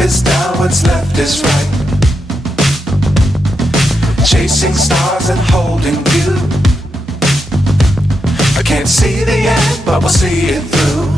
is down, what's left is right. Chasing stars and holding you. I can't see the end, but we'll see it through.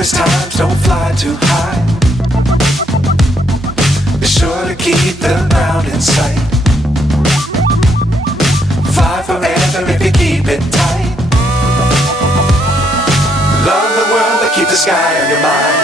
Times don't fly too high. Be sure to keep the ground in sight. Fly forever if you keep it tight. Love the world but keep the sky on your mind.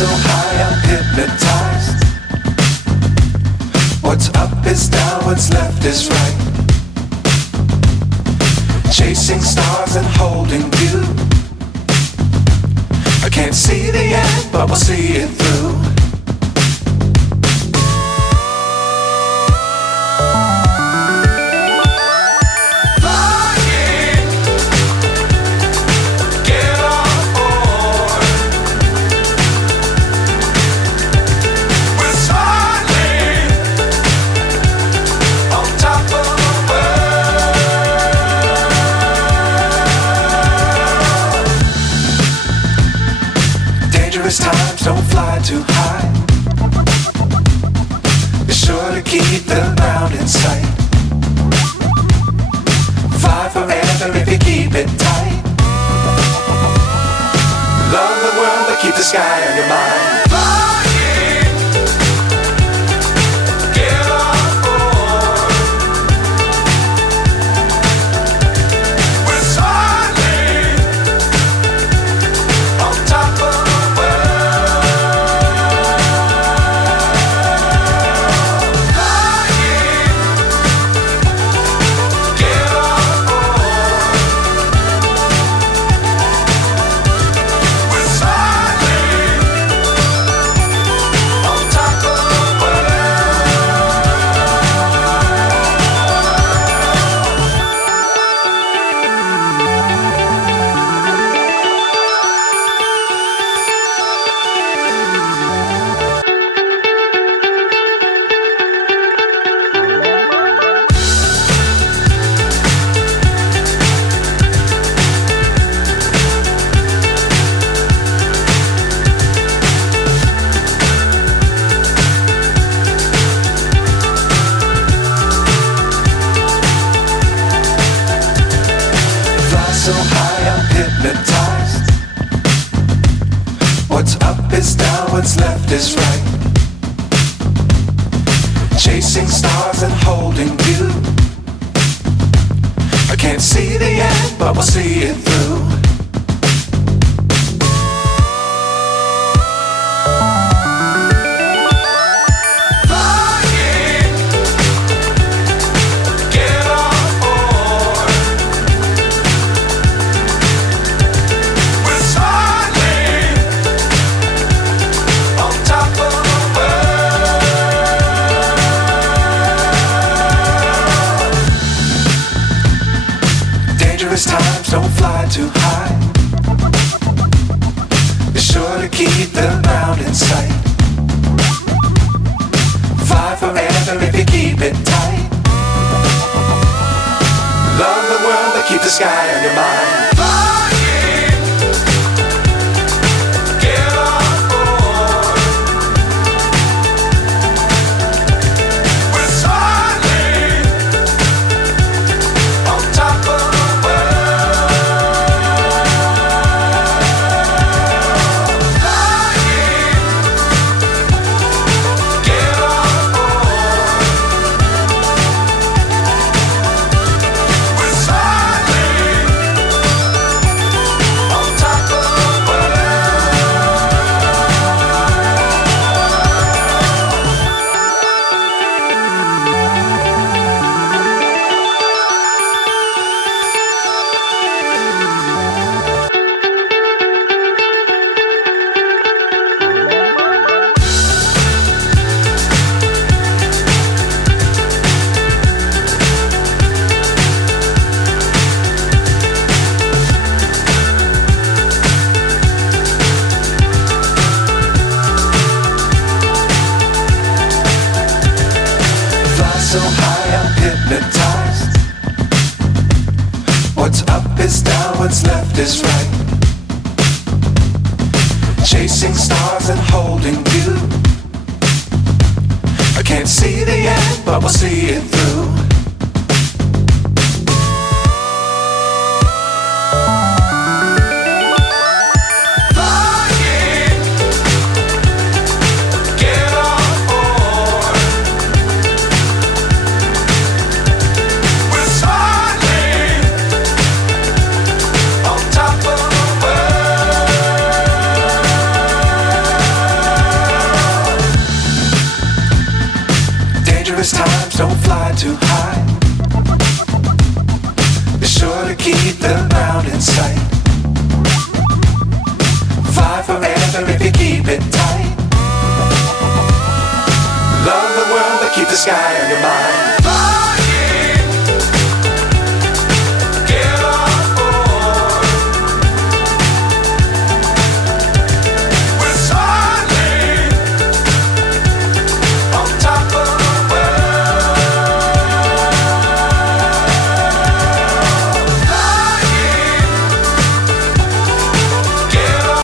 So high I'm hypnotized. What's up is down, what's left is right. Chasing stars and holding you. I can't see the end, but we'll see it through. Times don't fly too high. Be sure to keep the ground in sight. Fly forever if you keep it tight. Love the world but keep the sky on your mind. So high I'm hypnotized. What's up is down, what's left is right. Chasing stars and holding you. I can't see the end, but we'll see it through. Times the ground in sight. Fly forever if you keep it tight. Love the world but keep the sky on your mind. Flying, get on board. We're soaring on top of the world. Flying, get on board. We're soaring on top of the world. Fly so high I'm hypnotized. What's up is down, what's left is right. Chasing stars and holding you. I can't see the end, but we'll see it through. Flying, get on board. We're soaring on top of the world. Dangerous times, don't fly too high. Be sure to keep the ground in sight. Fly forever if you keep it tight. Love the world but keep the sky